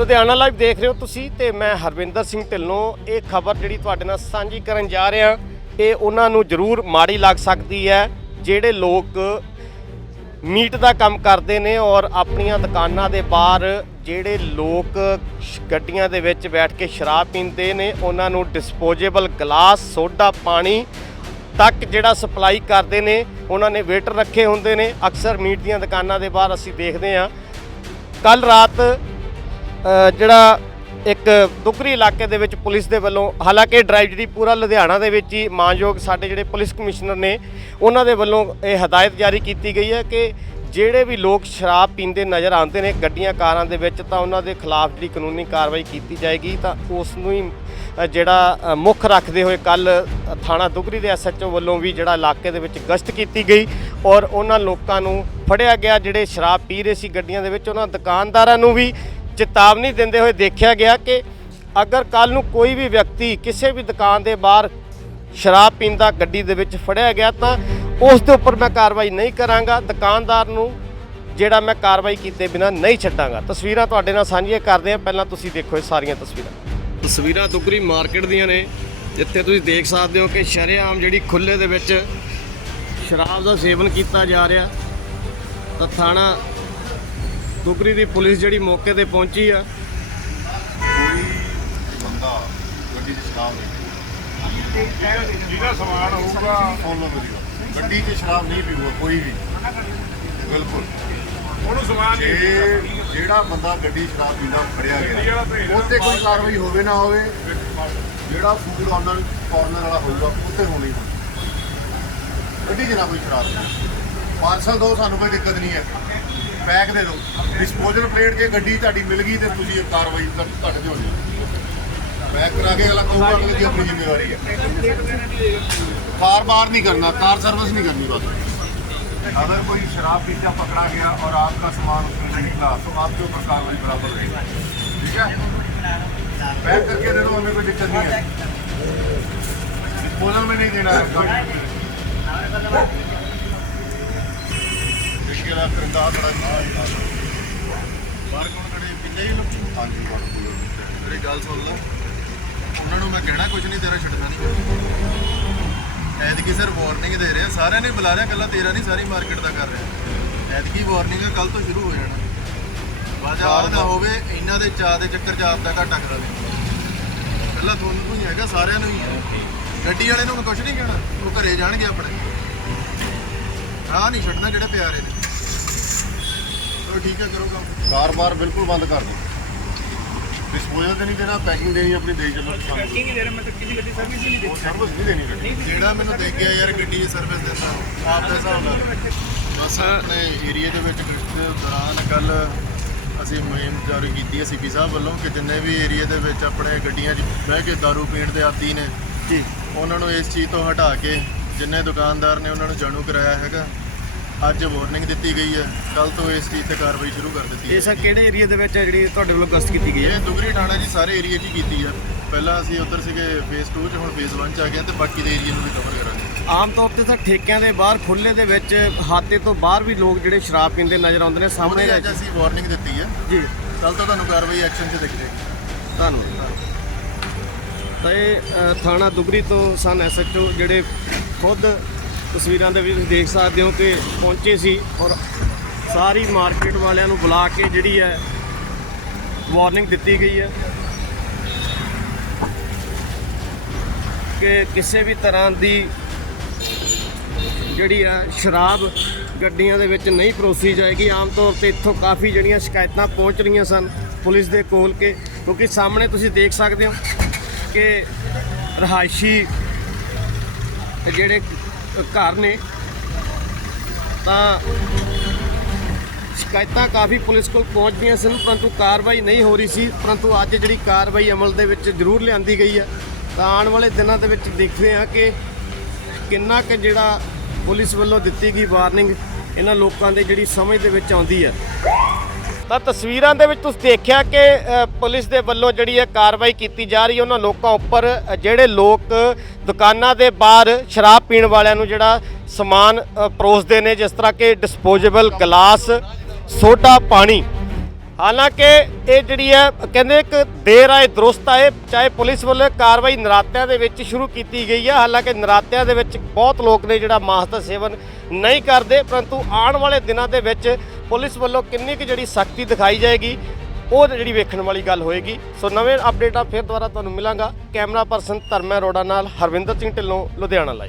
Ludhiana live ਦੇਖ ਰਹੇ ਹੋ ਤੁਸੀਂ ਤੇ ਮੈਂ ਹਰਵਿੰਦਰ ਸਿੰਘ ਢਿੱਲੋਂ। ਇਹ ਖਬਰ ਜਿਹੜੀ ਤੁਹਾਡੇ ਨਾਲ ਸਾਂਝੀ ਕਰਨ ਜਾ ਰਿਹਾ, ਇਹ ਉਹਨਾਂ ਨੂੰ ਜ਼ਰੂਰ ਮਾੜੀ ਲੱਗ ਸਕਦੀ ਹੈ, ਜਿਹੜੇ ਲੋਕ ਮੀਟ ਦਾ ਕੰਮ ਕਰਦੇ ਨੇ ਔਰ ਆਪਣੀਆਂ ਦੁਕਾਨਾਂ ਦੇ ਬਾਹਰ ਜਿਹੜੇ ਲੋਕ ਗੱਡੀਆਂ ਦੇ ਵਿੱਚ ਬੈਠ ਕੇ ਸ਼ਰਾਬ ਪੀਂਦੇ ਨੇ, ਉਹਨਾਂ ਨੂੰ ਡਿਸਪੋਜ਼ੇਬਲ ਗਲਾਸ, ਸੋਡਾ ਪਾਣੀ ਤੱਕ ਜਿਹੜਾ ਸਪਲਾਈ ਕਰਦੇ ਨੇ, ਉਹਨਾਂ ਨੇ ਵੇਟਰ ਰੱਖੇ ਹੁੰਦੇ ਨੇ। ਅਕਸਰ ਮੀਟ ਦੀਆਂ ਦੁਕਾਨਾਂ ਦੇ ਬਾਹਰ ਅਸੀਂ ਦੇਖਦੇ ਹਾਂ। ਕੱਲ ਰਾਤ ਜਿਹੜਾ ਇੱਕ ਦੁਗਰੀ ਇਲਾਕੇ ਦੇ ਵਿੱਚ ਪੁਲਿਸ ਦੇ ਵੱਲੋਂ, ਹਾਲਾਂਕਿ ਡਰਾਈਵ ਜਿਹੜੀ ਪੂਰਾ ਲੁਧਿਆਣਾ ਦੇ ਵਿੱਚ ਹੀ ਮਾਨਯੋਗ ਸਾਡੇ ਜਿਹੜੇ ਪੁਲਿਸ ਕਮਿਸ਼ਨਰ ਨੇ, ਉਹਨਾਂ ਦੇ ਵੱਲੋਂ ਇਹ ਹਦਾਇਤ ਜਾਰੀ ਕੀਤੀ ਗਈ ਹੈ ਕਿ ਜਿਹੜੇ ਵੀ ਲੋਕ ਸ਼ਰਾਬ ਪੀਂਦੇ ਨਜ਼ਰ ਆਉਂਦੇ ਨੇ ਗੱਡੀਆਂ, ਕਾਰਾਂ ਦੇ ਵਿੱਚ, ਤਾਂ ਉਹਨਾਂ ਦੇ ਖਿਲਾਫ ਜਿਹੜੀ ਕਾਨੂੰਨੀ ਕਾਰਵਾਈ ਕੀਤੀ ਜਾਏਗੀ, ਤਾਂ ਉਸ ਨੂੰ ਹੀ ਜਿਹੜਾ ਮੁੱਖ ਰੱਖਦੇ ਹੋਏ ਕੱਲ ਥਾਣਾ ਦੁਗਰੀ ਦੇ ਐਸਐਚਓ ਵੱਲੋਂ ਵੀ ਜਿਹੜਾ ਇਲਾਕੇ ਦੇ ਵਿੱਚ ਗਸ਼ਤ ਕੀਤੀ ਗਈ ਔਰ ਉਹਨਾਂ ਲੋਕਾਂ ਨੂੰ ਫੜਿਆ ਗਿਆ ਜਿਹੜੇ ਸ਼ਰਾਬ ਪੀ ਰਹੇ ਸੀ ਗੱਡੀਆਂ ਦੇ ਵਿੱਚ, ਉਹਨਾਂ ਦੁਕਾਨਦਾਰਾਂ ਨੂੰ ਵੀ ਚੇਤਾਵਨੀ ਦਿੰਦੇ ਹੋਏ ਦੇਖਿਆ ਗਿਆ ਕਿ ਅਗਰ ਕੱਲ ਨੂੰ ਕੋਈ ਵੀ ਵਿਅਕਤੀ ਕਿਸੇ ਵੀ ਦੁਕਾਨ ਦੇ ਬਾਹਰ ਸ਼ਰਾਬ ਪੀਂਦਾ ਗੱਡੀ ਦੇ ਵਿੱਚ ਫੜਿਆ ਗਿਆ ਤਾਂ ਉਸ ਦੇ ਉੱਪਰ ਮੈਂ ਕਾਰਵਾਈ ਨਹੀਂ ਕਰਾਂਗਾ। ਦੁਕਾਨਦਾਰ ਨੂੰ ਜਿਹੜਾ ਮੈਂ ਕਾਰਵਾਈ ਕੀਤੇ ਬਿਨਾ ਨਹੀਂ ਛੱਡਾਂਗਾ। ਤਸਵੀਰਾਂ ਤੁਹਾਡੇ ਨਾਲ ਸਾਂਝੀਆਂ ਕਰਦੇ ਹਾਂ। ਪਹਿਲਾਂ ਤੁਸੀਂ ਦੇਖੋ ਇਹ ਸਾਰੀਆਂ ਤਸਵੀਰਾਂ। ਤਸਵੀਰਾਂ ਦੁਗਰੀ ਮਾਰਕੀਟ ਦੀਆਂ ਨੇ। ਜਿੱਥੇ ਤੁਸੀਂ ਦੇਖ ਸਕਦੇ ਹੋ ਕਿ ਸ਼ਰੇਆਮ ਜਿਹੜੀ ਖੁੱਲੇ ਦੇ ਵਿੱਚ ਸ਼ਰਾਬ ਦਾ ਸੇਵਨ ਕੀਤਾ ਜਾ ਰਿਹਾ। ਤਾਂ ਥਾਣਾ ਦੁਗਰੀ ਦੀ ਪੁਲਿਸ ਜਿਹੜੀ ਮੌਕੇ ਤੇ ਪਹੁੰਚੀ ਆ। ਕੋਈ ਬੰਦਾ ਗੱਡੀ 'ਚ ਸ਼ਰਾਬ ਨਹੀਂ ਜਿਹਦਾ ਸਮਾਨ ਹੋਊਗਾ ਫੋਲੋ ਮੇਰੀ ਗੱਲ। ਗੱਡੀ 'ਚ ਸ਼ਰਾਬ ਨਹੀਂ ਪੀਊਗਾ ਕੋਈ ਵੀ। ਬਿਲਕੁਲ। ਉਹਨੂੰ ਸਮਾਨ ਜੇ ਨਹੀਂ ਜਿਹੜਾ ਬੰਦਾ ਗੱਡੀ 'ਚ ਸ਼ਰਾਬ ਪੀਂਦਾ ਫੜਿਆ ਗਿਆ। ਉੱਤੇ ਕੋਈ ਕਾਰਵਾਈ ਹੋਵੇ ਨਾ ਹੋਵੇ ਜਿਹੜਾ ਫੂਡ ਆਨਰ ਕਾਰਨਰ ਵਾਲਾ ਹੋਊਗਾ ਉੱਤੇ ਹੋਣੀ ਹੋਣੀ ਗੱਡੀ 'ਚ ਨਾ ਕੋਈ ਸ਼ਰਾਬ ਪਾਰਸਲ ਦੋ ਸਾਨੂੰ ਕੋਈ ਦਿੱਕਤ ਨਹੀਂ ਹੈ। ਪੈਕ ਦੇ ਦਿਓ ਡਿਸਪੋਜ਼ਲ ਪਲੇਟ ਜੇ ਗੱਡੀ ਤੁਹਾਡੀ ਮਿਲ ਗਈ ਤੇ ਤੁਸੀਂ ਇਹ ਕਾਰਵਾਈ ਤੁਹਾ- ਤੁਹਾਡੇ ਤੇ ਹੋਣੀ ਪੈਕ ਕਰਾ ਕੇ ਅਗਲਾ ਕਹੂਗਾ ਕਿ ਇਹਦੀ ਆਪਣੀ ਜ਼ਿੰਮੇਵਾਰੀ ਹੈ ਕਾਰ ਬਾਰ नहीं करना कार सर्विस नहीं करनी बस अगर कोई शराब पीता पकड़ा गया और आपका सामान उसमें से निकला तो आपके ऊपर कार्रवाई बराबर रहेगी ठीक है पैक करके दे दो हमें कोई दिक्कत नहीं है डिस्पोजल में नहीं देना है ਪਿੱਛੇ ਹੀ। ਲੋਕੀ? ਹਾਂਜੀ ਮੇਰੀ ਗੱਲ ਸੁਣ ਉਹਨਾਂ ਨੂੰ ਮੈਂ ਕਹਿਣਾ ਕੁਝ ਨਹੀਂ ਤੇਰਾ ਛੱਡਣਾ ਨਹੀਂ। ਐਤਕੀ ਸਰ ਵਾਰਨਿੰਗ ਦੇ ਰਿਹਾ। ਸਾਰਿਆਂ ਨੇ ਬੁਲਾ ਰਿਹਾ ਕੱਲਾ ਤੇਰਾ ਨਹੀਂ ਸਾਰੀ ਮਾਰਕੀਟ ਦਾ ਕਰ ਰਿਹਾ। ਐਤਕੀ ਵਾਰਨਿੰਗ ਕੱਲ ਤੋਂ ਸ਼ੁਰੂ ਹੋ ਜਾਣਾ। ਨਾ ਹੋਵੇ ਇਹਨਾਂ ਦੇ ਚਾਹ ਦੇ ਚੱਕਰ ਚ ਆਪ ਦਾ ਘਾਟਾ ਕਰਾ ਦੇ ਪਹਿਲਾਂ ਤੁਹਾਨੂੰ ਹੀ ਹੈਗਾ ਸਾਰਿਆਂ ਨੂੰ ਹੀ ਗੱਡੀ ਵਾਲੇ ਨੂੰ ਕੁਝ ਨਹੀਂ ਕਹਿਣਾ। ਉਹ ਘਰੇ ਜਾਣਗੇ ਆਪਣੇ। ਰਾਹ ਨਹੀਂ ਛੱਡਣਾ ਜਿਹੜੇ ਪਿਆਰੇ ਨੇ। ਚਲੋ ਠੀਕ ਹੈ ਕਰੋ ਕੰਮ। ਕਾਰ-ਬਾਰ ਬਿਲਕੁਲ ਬੰਦ ਕਰ ਦਿਓ। ਡਿਸਪੋਜ਼ਲ ਤੇ ਨਹੀਂ ਦੇਣਾ ਪੈਕਿੰਗ ਦੇਣੀ ਆਪਣੀ ਦੇ ਚੱਲੋ ਪੈਕਿੰਗ ਹੀ ਦੇ ਰਿਹਾ ਮੈਂ ਤਾਂ ਕਿਸੇ ਗੱਡੀ ਸਰਵਿਸ ਨਹੀਂ ਦੇਣੀ ਸਰਵਿਸ ਨਹੀਂ ਦੇਣੀ ਗੱਡੀ। ਜਿਹੜਾ ਮੈਨੂੰ ਦੇ ਗਿਆ ਯਾਰ ਗੱਡੀ ਦੀ ਸਰਵਿਸ ਦਿੰਦਾ ਆਪ ਦੇ ਹਿਸਾਬ ਨਾਲ। ਬਸ ਆਪਣੇ ਏਰੀਆ ਦੇ ਵਿੱਚ ਗਸ਼ਤ ਦੇ ਦੌਰਾਨ ਕੱਲ ਅਸੀਂ ਮੁਹਿੰਮ ਜਾਰੀ ਕੀਤੀ ਹੈ ਸੀਪੀ ਸਾਹਿਬ ਵੱਲੋਂ ਕਿ ਜਿੰਨੇ ਵੀ ਏਰੀਆ ਦੇ ਵਿੱਚ ਆਪਣੇ ਗੱਡੀਆਂ 'ਚ ਬਹਿ ਕੇ ਦਾਰੂ ਪੀਣ ਦੇ ਆਦੀ ਨੇ ਜੀ। ਉਹਨਾਂ ਨੂੰ ਇਸ ਚੀਜ਼ ਤੋਂ ਹਟਾ ਕੇ ਜਿੰਨੇ ਦੁਕਾਨਦਾਰ ਨੇ ਉਹਨਾਂ ਨੂੰ ਜਾਣੂ ਕਰਾਇਆ ਹੈਗਾ ਅੱਜ ਵਾਰਨਿੰਗ ਦਿੱਤੀ ਗਈ ਹੈ। ਕੱਲ ਤੋਂ ਇਸ ਚੀਜ਼ ਤੇ ਕਾਰਵਾਈ ਸ਼ੁਰੂ ਕਰ ਦਿੱਤੀ ਇਹ ਹੈ ਸਰ ਕਿਹੜੇ ਏਰੀਆ ਦੇ ਵਿੱਚ ਹੈ ਜਿਹੜੀ ਤੁਹਾਡੇ ਵੱਲੋਂ ਗਸ਼ਤ ਕੀਤੀ ਗਈ ਹੈ? ਇਹ ਦੁਗਰੀ ਥਾਣਾ ਜੀ ਸਾਰੇ ਏਰੀਆ 'ਚ ਹੀ ਕੀਤੀ ਹੈ। ਪਹਿਲਾਂ ਅਸੀਂ ਉੱਧਰ ਸੀਗੇ ਫੇਸ 2 'ਚ ਹੁਣ ਫੇਸ 1 'ਚ ਆ ਗਏ ਹਾਂ ਤੇ ਬਾਕੀ ਦੇ ਏਰੀਆ ਨੂੰ ਵੀ ਕਵਰ ਕਰਾਂਗੇ। ਆਮ ਤੌਰ ਤੇ ਤਾਂ ਠੇਕਿਆਂ ਦੇ ਬਾਹਰ ਖੁੱਲੇ ਦੇ ਵਿੱਚ ਹਾਤੇ ਤੋਂ ਬਾਹਰ ਵੀ ਲੋਕ ਜਿਹੜੇ ਸ਼ਰਾਬ ਪੀਂਦੇ ਨਜ਼ਰ ਆਉਂਦੇ ਨੇ ਸਾਹਮਣੇ ਅੱਜ ਅਸੀਂ ਵਾਰਨਿੰਗ ਦਿੱਤੀ ਹੈ। ਜੀ। ਕੱਲ ਤੋਂ ਤੁਹਾਨੂੰ ਕਾਰਵਾਈ ਐਕਸ਼ਨ 'ਚ ਦਿਖ ਜਾਏਗੀ ਧੰਨਵਾਦ। ਤਾਂ ਇਹ ਅ, ਥਾਣਾ ਦੁਗਰੀ ਤੋਂ ਸਨ ਐਸਐਚਓ ਜਿਹੜੇ ਖੁਦ ਤਸਵੀਰਾਂ ਦੇ ਵਿੱਚ ਤੁਸੀਂ ਦੇਖ ਸਕਦੇ ਹੋ ਕਿ ਪਹੁੰਚੇ ਸੀ ਔਰ ਸਾਰੀ ਮਾਰਕੀਟ ਵਾਲਿਆਂ ਨੂੰ ਬੁਲਾ ਕੇ ਜਿਹੜੀ ਹੈ ਵਾਰਨਿੰਗ ਦਿੱਤੀ ਗਈ ਹੈ ਕਿ ਕਿਸੇ ਵੀ ਤਰ੍ਹਾਂ ਦੀ ਜਿਹੜੀ ਆ ਸ਼ਰਾਬ ਗੱਡੀਆਂ ਦੇ ਵਿੱਚ ਨਹੀਂ ਪਰੋਸੀ ਜਾਏਗੀ। ਆਮ ਤੌਰ ਤੇ ਇੱਥੋਂ ਕਾਫੀ ਜਿਹੜੀਆਂ ਸ਼ਿਕਾਇਤਾਂ ਪਹੁੰਚ ਰਹੀਆਂ ਸਨ ਪੁਲਿਸ ਦੇ ਕੋਲ ਕੇ ਕਿਉਂਕਿ ਸਾਹਮਣੇ ਤੁਸੀਂ ਦੇਖ ਸਕਦੇ ਹੋ ਕਿ ਰਹਾਇਸ਼ੀ ਜਿਹੜੇ ਘਰ ਨੇ, ਤਾਂ ਸ਼ਿਕਾਇਤਾਂ ਕਾਫੀ ਪੁਲਿਸ ਕੋਲ ਪਹੁੰਚਦੀਆਂ ਸਨ, ਪਰੰਤੂ ਕਾਰਵਾਈ ਨਹੀਂ ਹੋ ਰਹੀ ਸੀ, ਪਰੰਤੂ ਅੱਜ ਜਿਹੜੀ ਕਾਰਵਾਈ ਅਮਲ ਦੇ ਵਿੱਚ ਜ਼ਰੂਰ ਲਿਆਂਦੀ ਗਈ ਹੈ। ਤਾਂ ਆਉਣ ਵਾਲੇ ਦਿਨਾਂ ਦੇ ਵਿੱਚ ਦੇਖਦੇ ਹਾਂ ਕਿ ਕਿੰਨਾ ਕੁ ਜਿਹੜਾ ਪੁਲਿਸ ਵੱਲੋਂ ਦਿੱਤੀ ਗਈ ਵਾਰਨਿੰਗ ਇਹਨਾਂ ਲੋਕਾਂ ਦੇ ਜਿਹੜੀ ਸਮਝ ਦੇ ਵਿੱਚ ਆਉਂਦੀ ਹੈ। ਤਾਂ ਤਸਵੀਰਾਂ ਦੇ ਵਿੱਚ ਤੁਸੀਂ ਦੇਖਿਆ ਕਿ ਪੁਲਿਸ ਦੇ ਵੱਲੋਂ ਜਿਹੜੀ ਹੈ ਕਾਰਵਾਈ ਕੀਤੀ ਜਾ ਰਹੀ ਹੈ, ਉਹਨਾਂ ਲੋਕਾਂ ਉੱਪਰ ਜਿਹੜੇ ਲੋਕ ਦੁਕਾਨਾਂ ਦੇ ਬਾਹਰ ਸ਼ਰਾਬ ਪੀਣ ਵਾਲਿਆਂ ਨੂੰ ਜਿਹੜਾ ਸਮਾਨ ਪਰੋਸਦੇ ਨੇ, ਜਿਸ ਤਰ੍ਹਾਂ ਕਿ ਡਿਸਪੋਜ਼ੇਬਲ ਗਲਾਸ, ਸੋਡਾ ਪਾਣੀ ਹਾਲਾਂਕਿ ਇਹ ਜਿਹੜੀ ਹੈ, ਕਹਿੰਦੇ ਇੱਕ ਦੇਰ ਆਏ ਦਰੁਸਤ ਆਏ ਚਾਹੇ ਪੁਲਿਸ ਵੱਲੋਂ ਕਾਰਵਾਈ ਨਰਾਤਿਆਂ ਦੇ ਵਿੱਚ ਸ਼ੁਰੂ ਕੀਤੀ ਗਈ ਹੈ ਹਾਲਾਂਕਿ ਨਰਾਤਿਆਂ ਦੇ ਵਿੱਚ ਬਹੁਤ ਲੋਕ ਨੇ ਜਿਹੜਾ ਮਾਸ ਦਾ ਸੇਵਨ ਨਹੀਂ ਕਰਦੇ, ਪਰੰਤੂ ਆਉਣ ਵਾਲੇ ਦਿਨਾਂ ਦੇ ਵਿੱਚ ਪੁਲਿਸ ਵੱਲੋਂ ਕਿੰਨੀ ਕੁ ਜਿਹੜੀ ਸਖਤੀ ਦਿਖਾਈ ਜਾਏਗੀ, ਉਹ ਜਿਹੜੀ ਵੇਖਣ ਵਾਲੀ ਗੱਲ ਹੋਏਗੀ। ਸੋ ਨਵੇਂ ਅਪਡੇਟਾਂ ਫਿਰ ਦੁਬਾਰਾ ਤੁਹਾਨੂੰ ਮਿਲਾਂਗਾ। ਕੈਮਰਾ ਪਰਸਨ ਧਰਮੈ ਅਰੋੜਾ ਨਾਲ ਹਰਵਿੰਦਰ ਸਿੰਘ ਢਿੱਲੋਂ, ਲੁਧਿਆਣਾ ਲਾਈਵ